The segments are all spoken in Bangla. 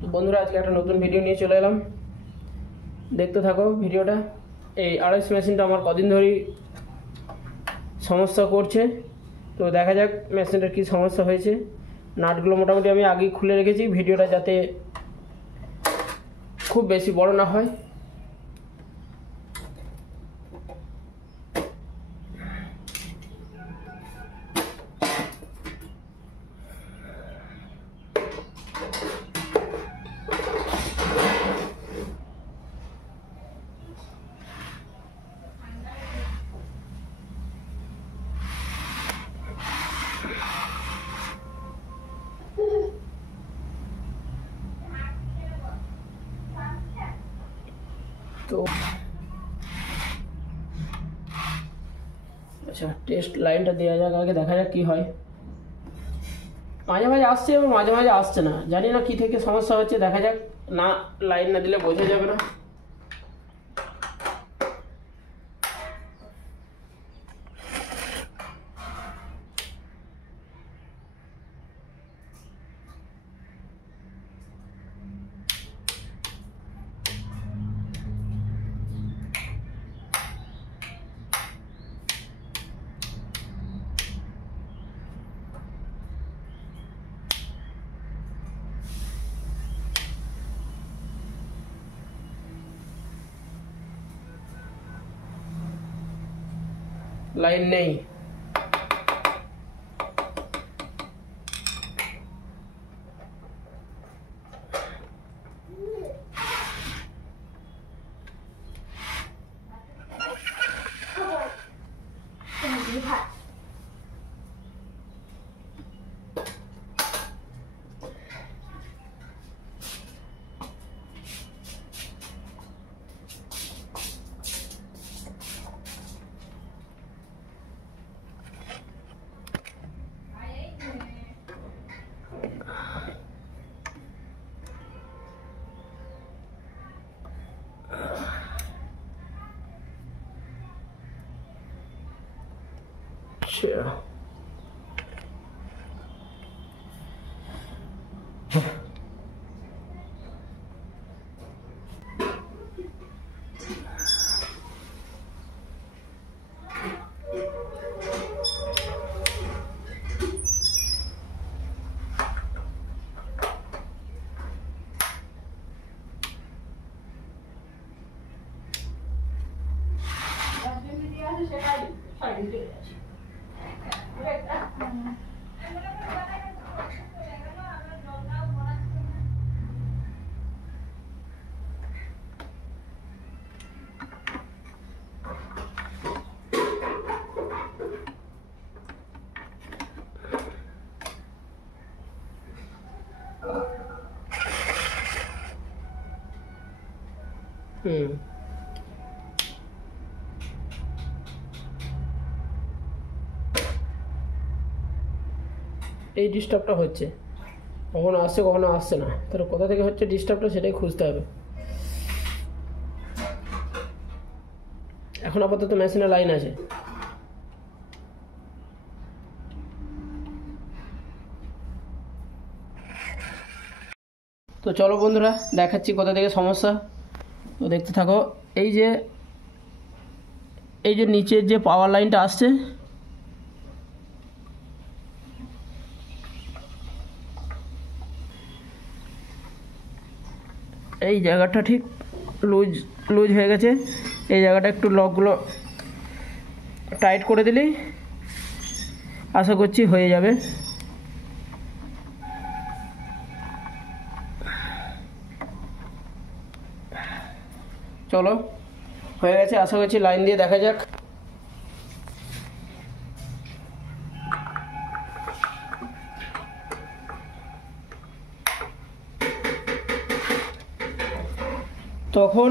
তো বন্ধুরা আজকে একটা নতুন ভিডিও নিয়ে চলে এলাম, দেখতে থাকো ভিডিওটা। এই আরএস মেশিনটা আমার কদিন ধরেই সমস্যা করছে, তো দেখা যাক মেশিনটার কী সমস্যা হয়েছে। নাটগুলো মোটামুটি আমি আগেই খুলে রেখেছি, ভিডিওটা যাতে খুব বেশি বড় না হয়। তো আচ্ছা, টেস্ট লাইনটা দেওয়া যাক আগে, দেখা যাক কি হয়। মাঝে মাঝে আসছে এবং মাঝে মাঝে আসছে না, জানি না কি থেকে সমস্যা হচ্ছে। দেখা যাক, না লাইন না দিলে বোঝা যাবে না। লাইন নেই। আচ্ছা, এই ডিস্টার্বটা হচ্ছে, কখনো আসছে কখনো আসছে না। তাহলে কোথা থেকে হচ্ছে ডিস্টার্বটা, সেটাই খুঁজতে হবে। এখন আপাতত মেশিনে লাইন আছে। তো চলো বন্ধুরা, দেখাচ্ছি কোথা থেকে সমস্যা। তো দেখতে থাকো। এই যে নিচের যে পাওয়ার লাইনটা আসছে, এই জায়গাটা ঠিক লুজ হয়ে গেছে। এই জায়গাটা একটু লকগুলো টাইট করে দিলেই আশা করছি হয়ে যাবে। চলো, হয়ে গেছে আশা করছি। লাইন দিয়ে দেখা যাক। তখন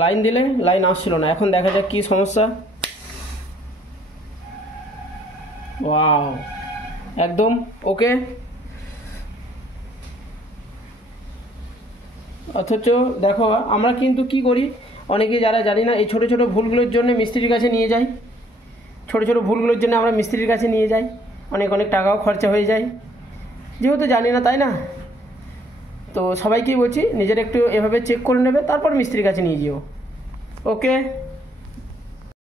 লাইন দিলে লাইন আসছিল না, এখন দেখা যাক কি সমস্যা। ওয়াও, একদম ওকে। অথচ দেখো, আমরা কিন্তু কি করি, অনেকে যারা জানি না, এই ছোটো ছোটো ভুলগুলোর জন্য মিস্ত্রির কাছে নিয়ে যাই। ছোটো ছোটো ভুলগুলোর জন্য আমরা মিস্ত্রির কাছে নিয়ে যাই, অনেক টাকাও খরচা হয়ে যায়, যেহেতু জানি না, তাই না? তো সবাইকেই বলছি নিজের একটু এভাবে চেক করে নেবে, তারপর মিস্ত্রির কাছে নিয়ে যেও। ওকে।